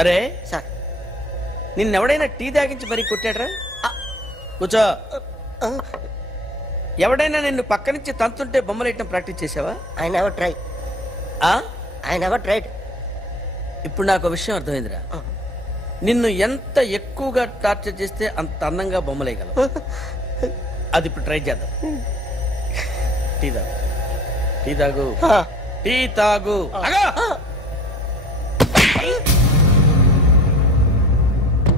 అరే sir నిన్నెవడైనా tea తాగించి మరీ కొట్టాడ్రా? కూర్చో. ఎవడైనా నిన్ను పక్క నుంచి తంతుంటే బొమ్మలేయటం ప్రాక్టీస్ చేసావా? I never try. I never tried. ఇప్పుడు నాకు విషయం అర్థమైందిరా. నిన్ను ఎంత ఎక్కువగా టార్చర్ చేస్తే అంత అందంగా బొమ్మలేయగలవు. అది ఇప్పుడు ట్రై చేద్దాం. టీ తాగు, టీ తాగు, టీ తాగు.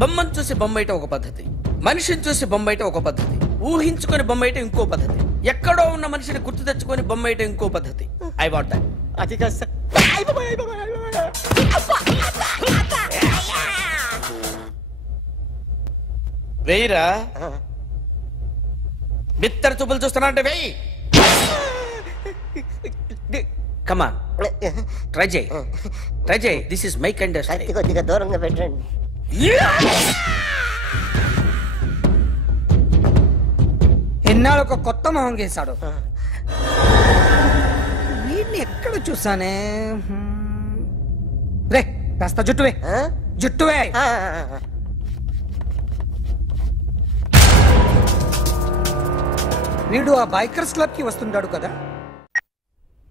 బొమ్మను చూసి బొమ్మేయటం ఒక పద్ధతి, మనిషిని చూసి బొమ్మేయటం ఒక పద్ధతి, ఊహించుకొని బొమ్మేయటం ఇంకో పద్ధతి, ఎక్కడో ఉన్న మనిషిని గుర్తు తెచ్చుకొని బొమ్మేయటం ఇంకో పద్ధతి. I want that. అది కాదు సార్. వెయ్యిరా. బిత్తర చూపులు చూస్తున్నా అంటే వెయ్యి. కమాన్, ట్రై చేయి, ట్రై చేయి. This is my kind of style. కొద్దిగా దూరంగా పెట్టండి. ఎన్నాళ్ళు ఒక కొత్త మొహం గీశాడు. వీడిని ఎక్కడ చూసానే? రే కాస్త జుట్టువే, జుట్టువే. వీడు ఆ బైకర్స్ క్లబ్ కి వస్తుంటాడు కదా.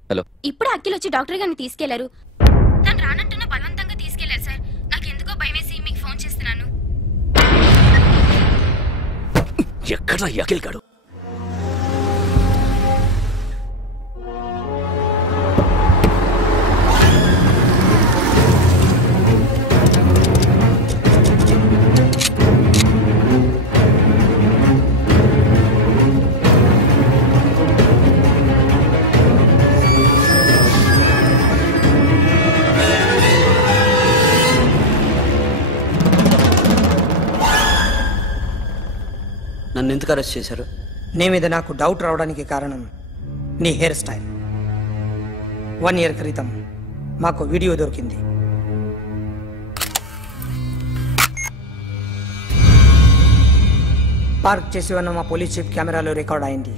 హలో, ఇప్పుడు అఖిల్ వచ్చి డాక్టర్ గారిని తీసుకెళ్లారు. తను రానంటున్న బలవంతంగా తీసుకెళ్లారు సార్. నాకు ఎందుకో భయమేసి మీకు ఫోన్ చేస్తున్నాను. ఎక్కడ అఖిల్ గాడు? నన్ను ఎందుకు అరెస్ట్ చేశారు? నీ మీద నాకు డౌట్ రావడానికి కారణం నీ హెయిర్ స్టైల్. 1 year క్రితం మాకు వీడియో దొరికింది. పార్క్ చేసి ఉన్న మా పోలీస్ జీప్ కెమెరాలో రికార్డ్ అయింది.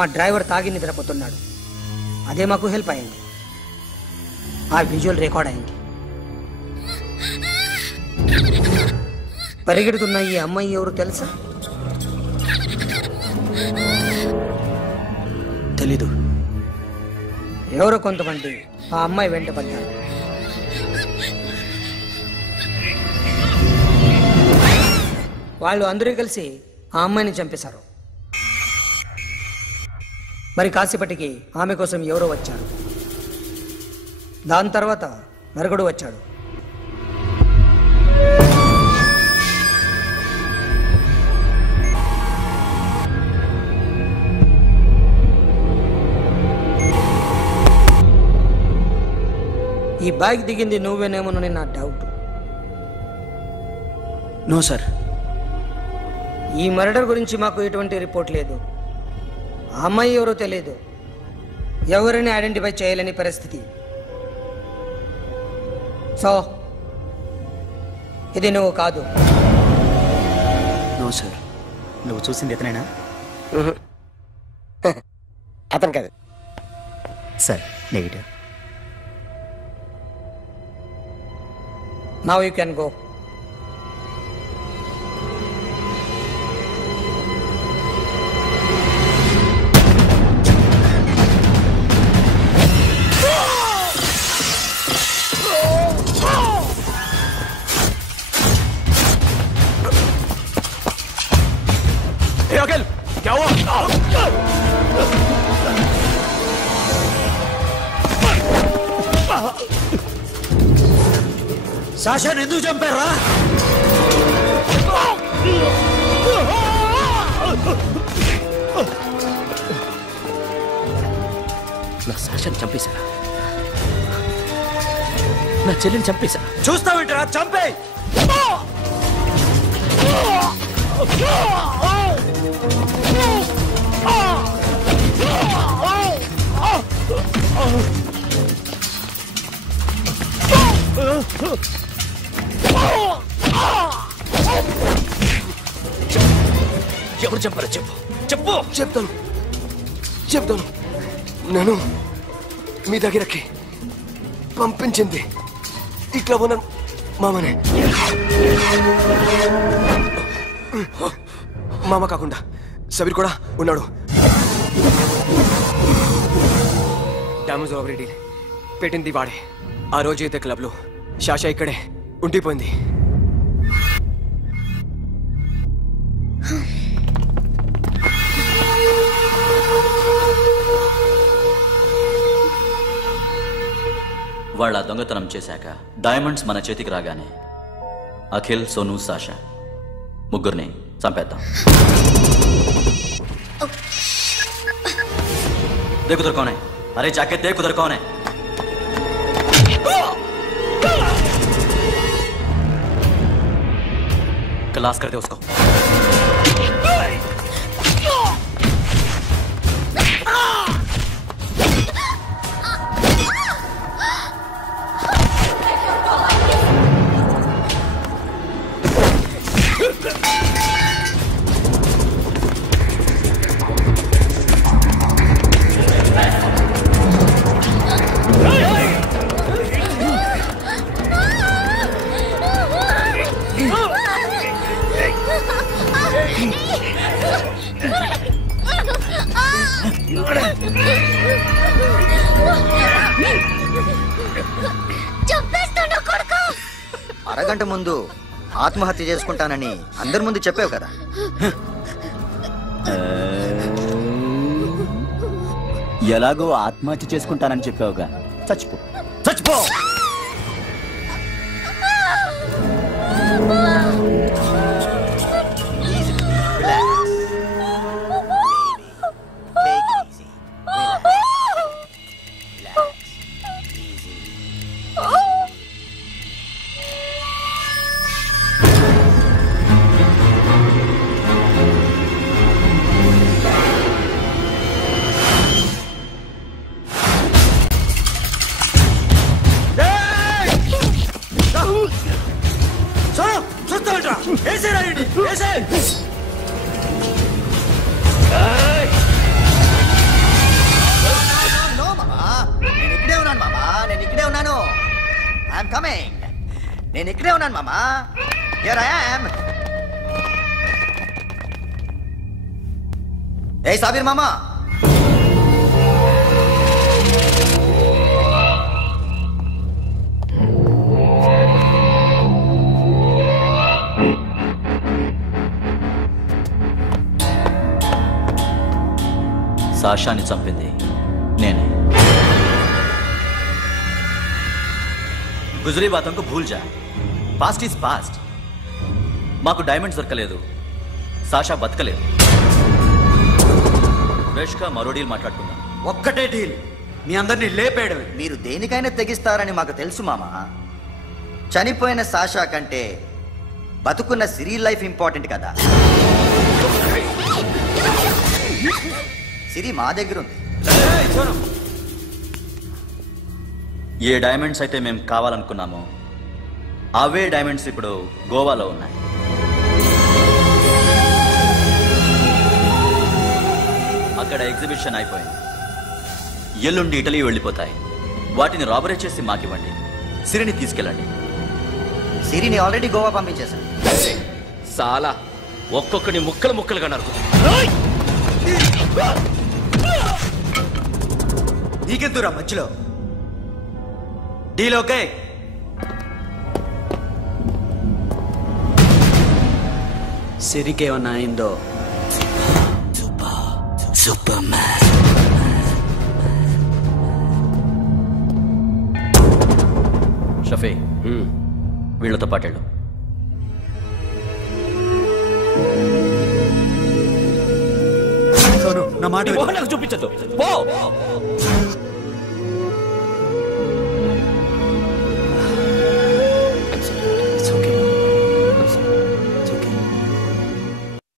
మా డ్రైవర్ తాగి నిద్రపోతున్నాడు. అదే మాకు హెల్ప్ అయింది. ఆ విజువల్ రికార్డ్ అయింది. పరిగెడుతున్న ఈ అమ్మాయి ఎవరు తెలుసా? తెలీదు. ఎవరో కొంతమంది ఆ అమ్మాయి వెంట పడ్డారు. వాళ్ళు అందరూ కలిసి ఆ అమ్మాయిని చంపేశారు. మరి కాసేపటికి ఆమె కోసం ఎవరో వచ్చారు. దాని తర్వాత నరకుడు వచ్చాడు. ఈ బైక్ దిగింది నువ్వేనేమోనని నా డౌట్. No sir. ఈ మర్డర్ గురించి మాకు ఎటువంటి రిపోర్ట్ లేదు. ఆ అమ్మాయి ఎవరో తెలియదు. ఎవరిని ఐడెంటిఫై చేయలేని పరిస్థితి. సో ఇది నువ్వు కాదు. No sir. నువ్వు చూసింది ఎతనేనా? అతను కాదు సార్. Negative. Now you can go. Hey Akhil, क्या हुआ? సాషాని ఎందుకు చంపారా? నా సాషాని చంపేశారా? నా చెల్లిని చంపేశారా? చూస్తావేంటరా? చంపే. ఎవరు చెప్పారో చెప్పు, చెప్పు. చెప్తాను. నేను మీ దగ్గరకి పంపించింది ఇట్లా ఉన్న మామనే. మామ కాకుండా సబీర్ కూడా ఉన్నాడు. డ్యామేజ్ ఓవర్ డీల్ పెట్టింది వాడే. ఆ రోజు అయితే క్లబ్లో శాషా ఇక్కడే ఉండిపోయింది. వాళ్ళ దొంగతనం చేశాక డైమండ్స్ మన చేతికి రాగానే అఖిల్, సోను, సాషా ముగ్గురిని చంపేద్దాం. देख उधर कौन है? अरे जाके देख उधर कौन है? क्लास कर दे उसको. అరగంట ముందు ఆత్మహత్య చేసుకుంటానని అందరి ముందు చెప్పావు కదా. ఎలాగో ఆత్మహత్య చేసుకుంటానని చెప్పావుగా, చచ్చిపో చచ్చిపో. నేను ఇక్కడే ఉన్నాను మామా. Here I am. ఏ సాబీర్ మామా, సాషాని చంపింది నేనే. గుజరీ బాతం కు భూల్ జా. Past is past. మాకు డైమండ్స్ దొరకలేదు, సాషా బతకలేదు. ఫ్రెష్గా మరో డీల్ మాట్లాడుకుందాం. ఒక్కటే డీల్, మీ అందరినీ లేపేయడమే. మీరు దేనికైనా తెగిస్తారని మాకు తెలుసు మామా. చనిపోయిన సాషా కంటే బతుకున్న సిరి లైఫ్ ఇంపార్టెంట్ కదా. సిరి మా దగ్గర ఉంది. ఏ డైమండ్స్ అయితే మేము కావాలనుకున్నామో అవే డైమండ్స్ ఇప్పుడు గోవాలో ఉన్నాయి. అక్కడ ఎగ్జిబిషన్ అయిపోయింది. ఎల్లుండి ఇటలీ వెళ్ళిపోతాయి. వాటిని రాబరీ చేసి మాకివ్వండి. సిరిని తీసుకెళ్ళండి. సిరిని ఆల్రెడీ గోవా పంపించేశాను. సాలా ఒక్కొక్కని ముక్కలు ముక్కలుగా నరుకు. నీకెందురా మధ్యలో? Deal okay? సిరికేమన్నా అయిందో? షఫీ, వీళ్ళతో పాటేళ్ళు. నా మాట చూపించద్దు.